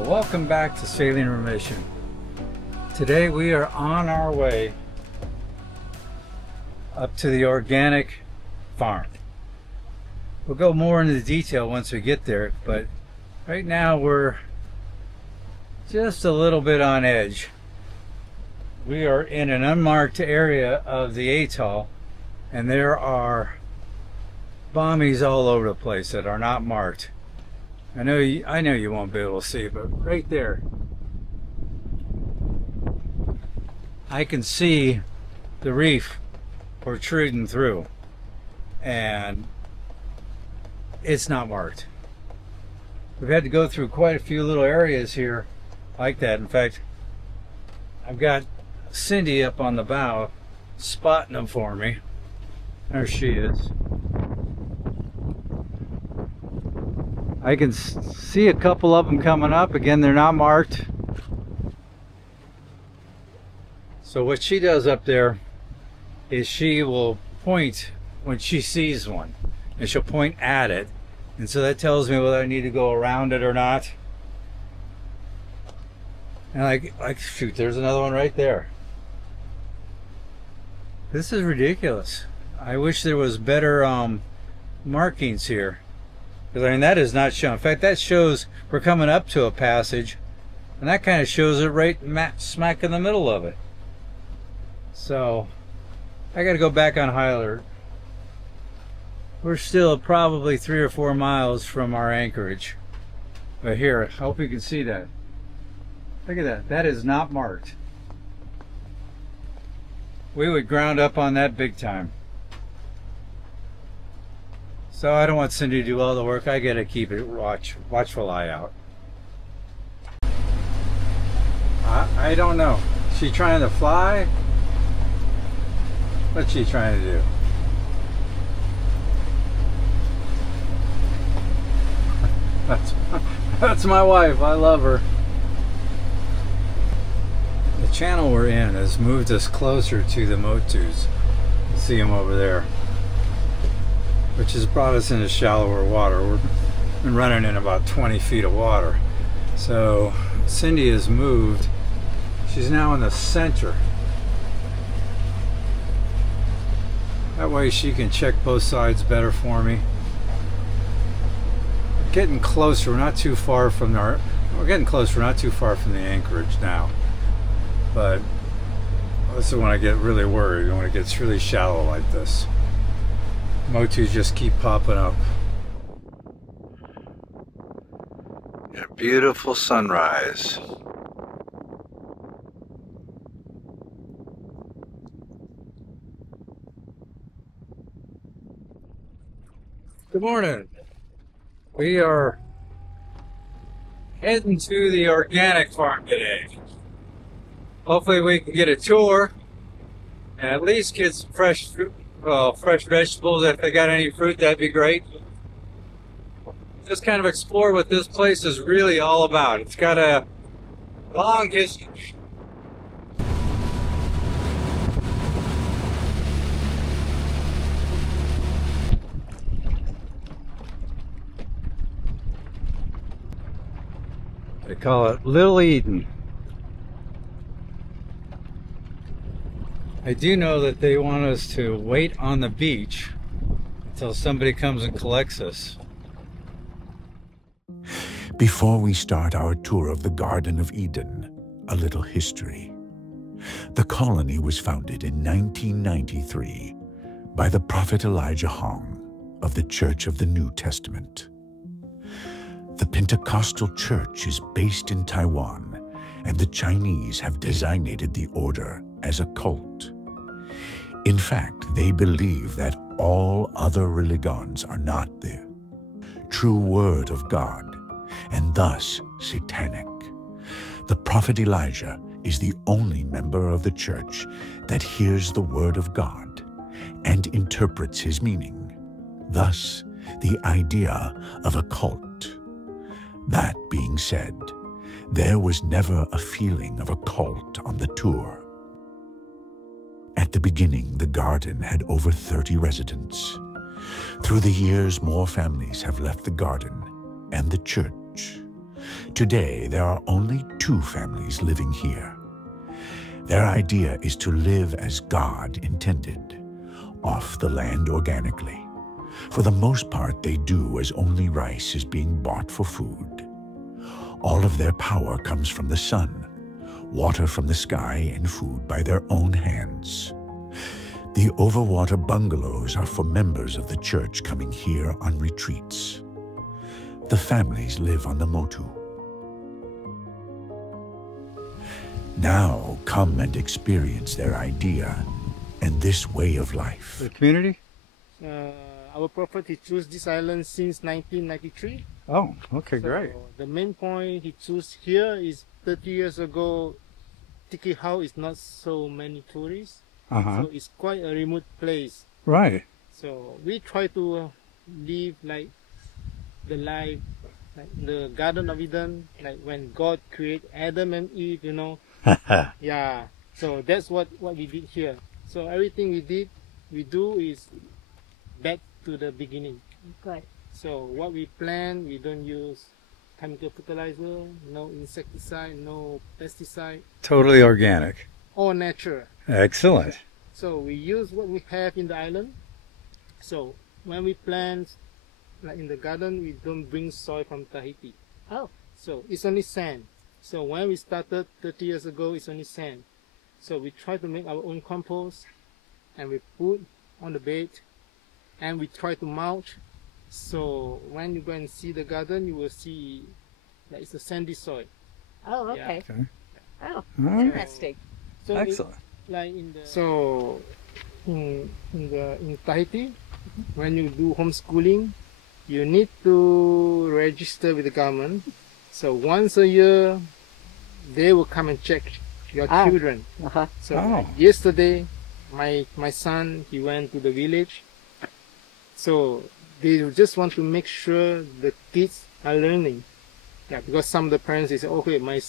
Well, welcome back to Sailing Remission. Today we are on our way up to the organic farm. We'll go more into detail once we get there, but right now we're just a little bit on edge. We are in an unmarked area of the atoll, and there are bommies all over the place that are not marked. I know you won't be able to see, but right there I can see the reef protruding through, and it's not marked. We've had to go through quite a few little areas here like that. In fact, I've got Cindy up on the bow spotting them for me. There she is. I can see a couple of them coming up. Again, they're not marked. So what she does up there is she will point when she sees one, and she'll point at it, and so that tells me whether I need to go around it or not. And like shoot, there's another one right there. This is ridiculous. I wish there was better markings here, because I mean, that is not shown. In fact, that shows we're coming up to a passage, and that kind of shows it right smack in the middle of it. So I got to go back on high alert. We're still probably 3 or 4 miles from our anchorage. But here, I hope you can see that. Look at that. That is not marked. We would ground up on that big time. So I don't want Cindy to do all the work. I got to keep it watchful eye out. I don't know. Is she trying to fly? What's she trying to do? That's my wife. I love her. The channel we're in has moved us closer to the motus. See them over there, which has brought us into shallower water. We've been running in about 20 feet of water. So Cindy has moved. She's now in the center. That way she can check both sides better for me. We're getting closer. We're not too far from the anchorage now. But this is when I get really worried, when it gets really shallow like this. Motus just keep popping up. A beautiful sunrise. Good morning. We are heading to the organic farm today. Hopefully we can get a tour and at least get some fresh fruit. Well, fresh vegetables. If they got any fruit, that'd be great. Just kind of explore what this place is really all about. It's got a long history. They call it Little Eden. I do know that they want us to wait on the beach until somebody comes and collects us. Before we start our tour of the Garden of Eden, a little history. The colony was founded in 1993 by the prophet Elijah Hong of the Church of the New Testament. The Pentecostal Church is based in Taiwan, and the Chinese have designated the order as a cult. In fact, they believe that all other religions are not the true word of God, and thus satanic. The prophet Elijah is the only member of the church that hears the word of God and interprets his meaning. Thus, the idea of a cult. That being said, there was never a feeling of a cult on the tour. At the beginning, the garden had over 30 residents. Through the years, more families have left the garden and the church. Today, there are only 2 families living here. Their idea is to live as God intended, off the land organically. For the most part, they do as only rice is being bought for food. All of their power comes from the sun, water from the sky, and food by their own hands. The overwater bungalows are for members of the church coming here on retreats. The families live on the motu. Now come and experience their idea and this way of life. The community? Our property chose this island since 1993. Oh, okay, So great. the main point he chose here is 30 years ago, Tikehau is not so many tourists. Uh-huh. So it's quite a remote place. Right. So we try to live like the life, like the Garden of Eden, like when God created Adam and Eve, you know. Yeah. So that's what we did here. So everything we do is back to the beginning. Good. So what we plant, we don't use chemical fertilizer, no insecticide, no pesticide, Totally organic. all natural. Excellent. So we use what we have in the island. So when we plant, like in the garden, we don't bring soil from Tahiti. Oh, So it's only sand. So when we started 30 years ago, it's only sand. So we try to make our own compost, and we put on the bed, and we try to mulch. So when you go and see the garden, you will see that it's a sandy soil. oh, okay. Okay. Oh, All right. interesting. So Excellent. like in the in Tahiti, when you do homeschooling, you need to register with the government. So once a year, they will come and check your Ah. children. Uh-huh. So Oh. like yesterday, my son, he went to the village. So they just want to make sure the kids are learning. Yeah, because some of the parents they say, okay, my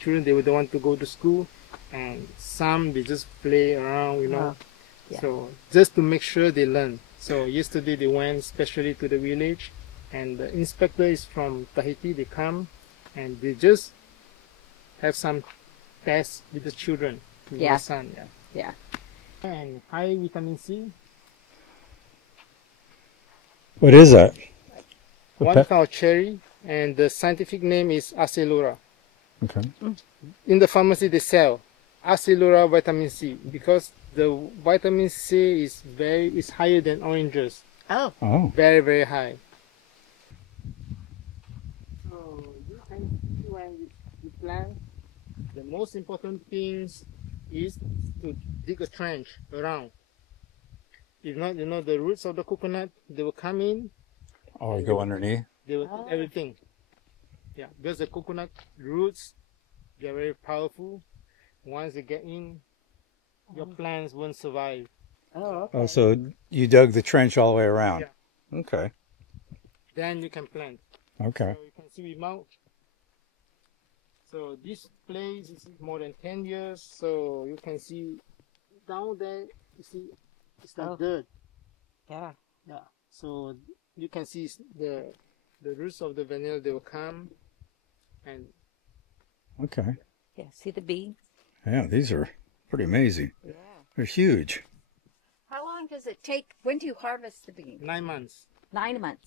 children they don't want to go to school, and some they just play around, you know. Oh, yeah. So just to make sure they learn. So yesterday they went specially to the village, and the inspector is from Tahiti. They come, and they just have some tests with the children, with Yeah. my son. Yeah. Yeah. And high vitamin C. What is that? One kind of cherry, and the scientific name is Accelura. Okay. In the pharmacy they sell Accelura vitamin C because the vitamin C is higher than oranges, Oh, Oh. very very high. So you can see when you plant, the most important things is to dig a trench around. If not, you know, the roots of the coconut, they will come in, Oh, I go underneath? they will eat everything. Yeah, because the coconut roots, they're very powerful. Once they get in, your plants won't survive. oh, okay. Oh, so you dug the trench all the way around? Yeah. Okay. Then you can plant. Okay. So you can see we mulch. So this place is more than 10 years. So you can see down there, you see it's like Oh. dirt. Yeah. Yeah. So you can see the roots of the vanilla, they will come and Okay. Yeah. See the beans? Yeah, these are pretty amazing. Yeah. They're huge. How long does it take? When do you harvest the beans? 9 months. 9 months.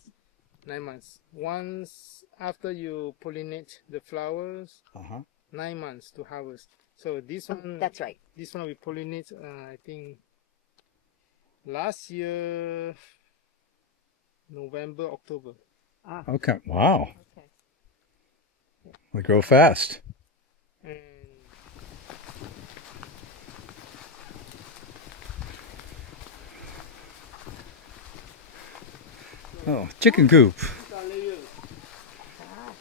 9 months. Once after you pollinate the flowers, Uh-huh. 9 months to harvest. So this one, That's right. this one we pollinate, I think last year, November, October. Ah, Okay. Wow. okay. They grow fast. And Oh, chicken coop. these are layers. Ah,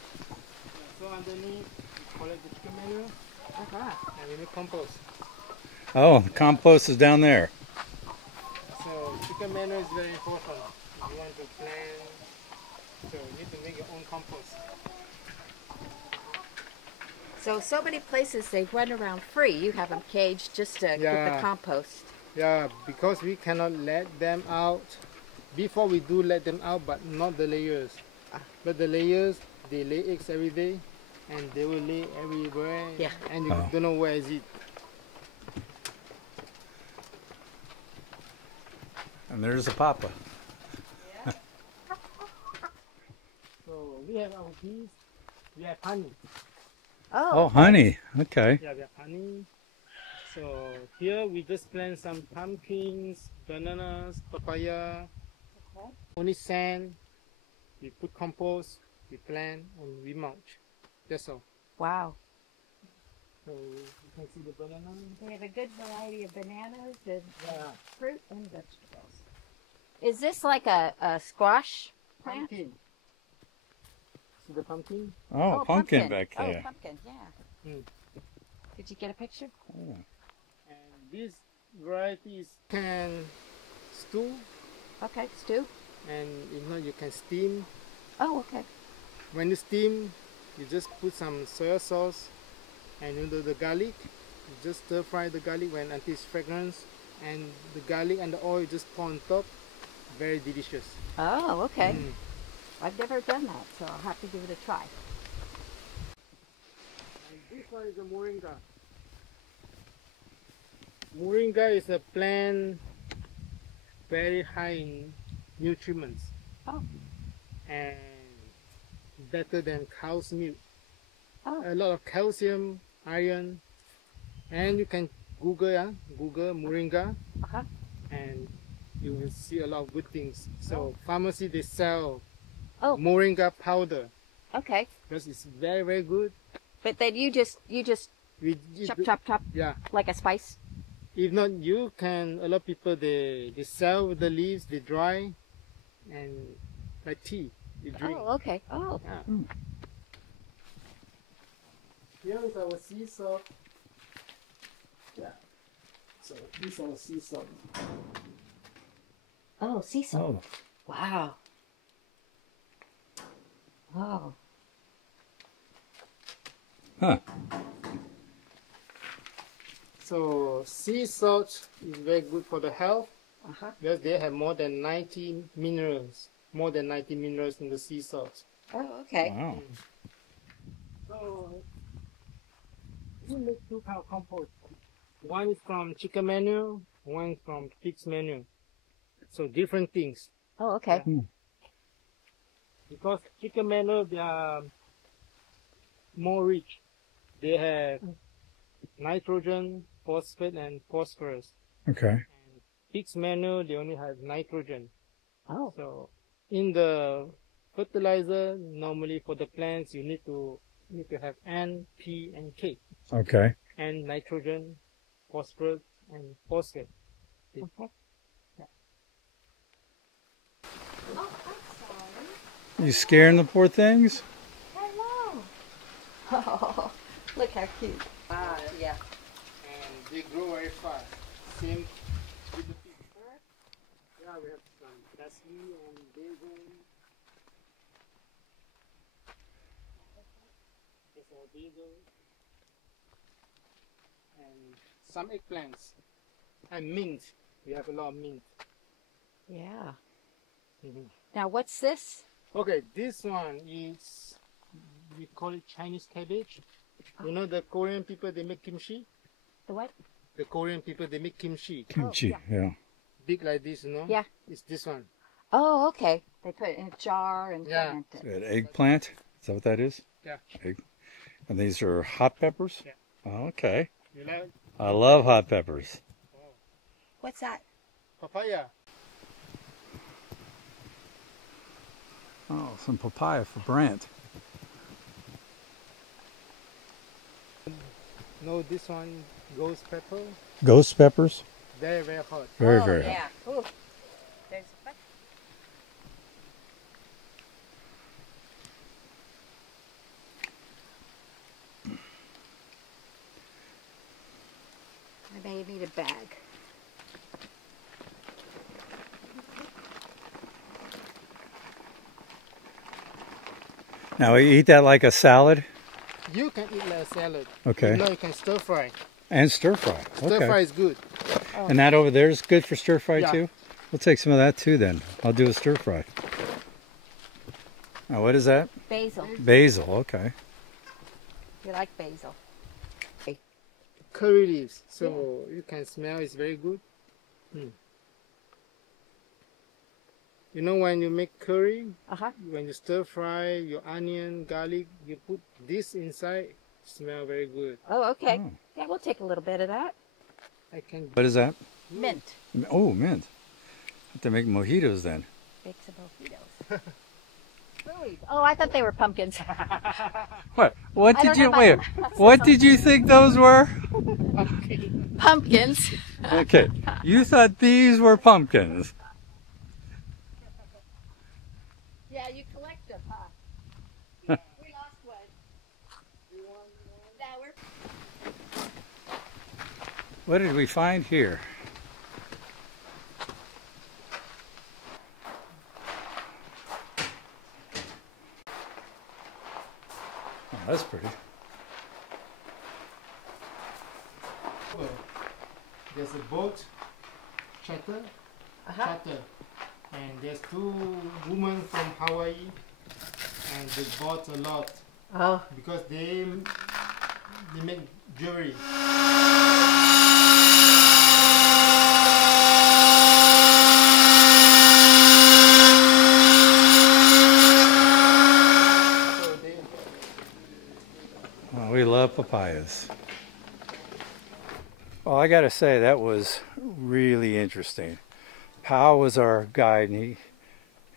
So underneath, we collect the chicken manure uh-huh. and we make compost. Oh, the compost is down there. So chicken manure is very important. If you want to plant, so you need to make your own compost. So many places they run around free. You have them caged just to cook the Yeah. compost. Yeah, because we cannot let them out. Before we do let them out, but not the layers. But the layers, they lay eggs every day. and they will lay everywhere. Yeah. And you Oh. don't know where is it. And there's a papa. So we have our bees. We have honey. Oh, honey. Okay. Yeah, we have honey. So here we just plant some pumpkins, bananas, papaya. Okay. Only sand. We put compost. We plant and we mulch. That's all. Wow. So you can see the banana. They have a good variety of bananas and Yeah. fruit and vegetables. Is this like a squash plant? Pumpkin. See the pumpkin? Oh, pumpkin back there. Oh, pumpkin, yeah. Mm. Did you get a picture? Oh. And this variety is can stew, Okay, stew. and if not you can steam. Oh, okay. When you steam, you just put some soy sauce and the garlic. You just stir fry the garlic until it's fragrance, and the garlic and the oil just pour on top. Very delicious. Oh, okay. Mm. I've never done that, so I'll have to give it a try. And this one is a moringa. Moringa is a plant very high in nutrients Oh, and better than cow's milk. oh, A lot of calcium, iron, and you can Google moringa, uh-huh. and you will see a lot of good things. So pharmacy they sell Oh. moringa powder Okay. because it's very very good. But then you just We chop, Yeah. like a spice. If not, you can. A lot of people they sell the leaves, they dry, and like tea, you drink. Oh, okay. Oh, Yeah. Mm. Here is our sea salt. Yeah. So this is our sea salt. oh, sea salt. Oh. Wow. Oh, Huh. So sea salt is very good for the health uh-huh. because they have more than 90 minerals. More than 90 minerals in the sea salt. Oh, okay. Wow. So we make two kind of compost. One is from chicken manure, one is from pig's manure. So different things. Oh, okay. Because chicken manure they are more rich. They have nitrogen, phosphate, and phosphorus. Okay. And pig's manure they only have nitrogen. Oh, So in the fertilizer, normally for the plants you need to have N, P, and K. Okay. And nitrogen, phosphorus, and phosphate. okay. You scaring the poor things? Hello. Oh, look how cute. Ah, yeah. And they grow very fast. Same with the pig. Yeah, we have some parsley and basil. There's our basil. And some eggplants. And mint. We have a lot of mint. Yeah. Mhm. Now, what's this? Okay, this one is, we call it Chinese cabbage. You know the Korean people, they make kimchi? The what? The Korean people, they make kimchi. Kimchi. yeah. Yeah. Big like this, you know? Yeah. It's this one. Oh, okay. They put it in a jar and Yeah. ferment it. That eggplant. Is that what that is? Yeah. Egg. And these are hot peppers? Yeah. Oh, okay. You like I love hot peppers. What's that? papaya? Oh, some papaya for Brant. No, this one ghost pepper. Ghost peppers? Very, very hot. Very, oh, very yeah. hot. Ooh. There's a I may need a bag. Now, we eat that like a salad? You can eat like a salad. Okay. No, you can stir fry. And stir fry. Stir Okay. fry is good. And that over there is good for stir fry Yeah. too? We'll take some of that too then. I'll do a stir fry. Now, what is that? Basil. Basil, okay. You like basil. Curry leaves, so you can smell it's very good. You know when you make curry, when you stir fry your onion, garlic, you put this inside, smell very good. Oh, okay. Yeah, we'll take a little bit of that. I can. What is that? Mint. Oh, mint. Have to make mojitos then. Make some mojitos. Oh, I thought they were pumpkins. What? What did you wait? What did you think those were? Pumpkins. Okay, you thought these were pumpkins. Yeah, you collect them, huh? We lost one. Now we're... What did we find here? Oh, that's pretty. There's a boat, charter, and there's two women from Hawaii, and they bought a lot. Oh. Because they make jewelry. Oh, we love papayas. Well, I gotta say, that was really interesting. Powell was our guide, and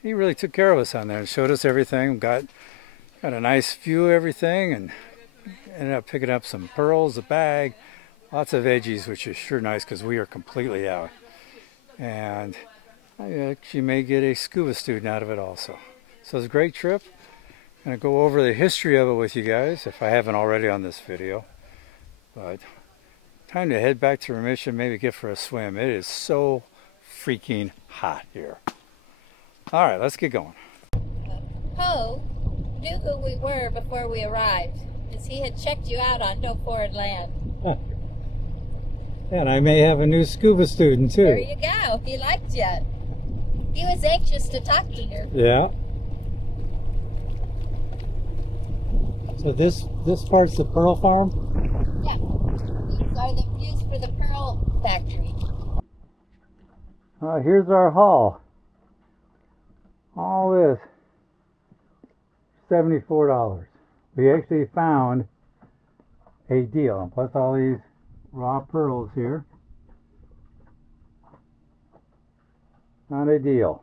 he really took care of us on there and showed us everything. Got a nice view of everything, and ended up picking up some pearls, a bag, lots of veggies, which is sure nice because we are completely out. And I actually may get a scuba student out of it also. So it's a great trip. I'm gonna go over the history of it with you guys if I haven't already on this video. But time to head back to Remission, maybe get for a swim. It is so freaking hot here. All right, let's get going. Poe knew who we were before we arrived, because he had checked you out on No Foreign Land. And I may have a new scuba student too. There you go. He liked you. He was anxious to talk to you. Yeah. So this part's the pearl farm? Yeah. These are the views for the pearl factory. Here's our haul. All this, $74. We actually found a deal, and plus all these raw pearls here. Not a deal.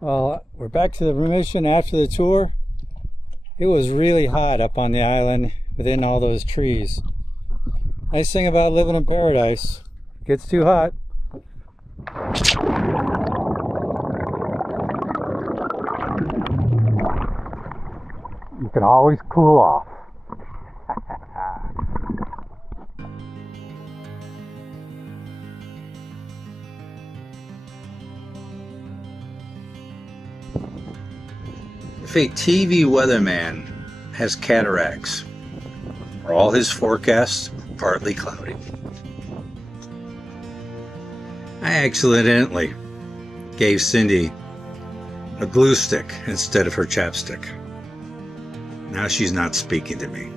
Well, we're back to the Remission after the tour. It was really hot up on the island within all those trees. Nice thing about living in paradise, it gets too hot. You can always cool off. If a TV weatherman has cataracts, are all his forecasts partly cloudy? I accidentally gave Cindy a glue stick instead of her chapstick. Now she's not speaking to me.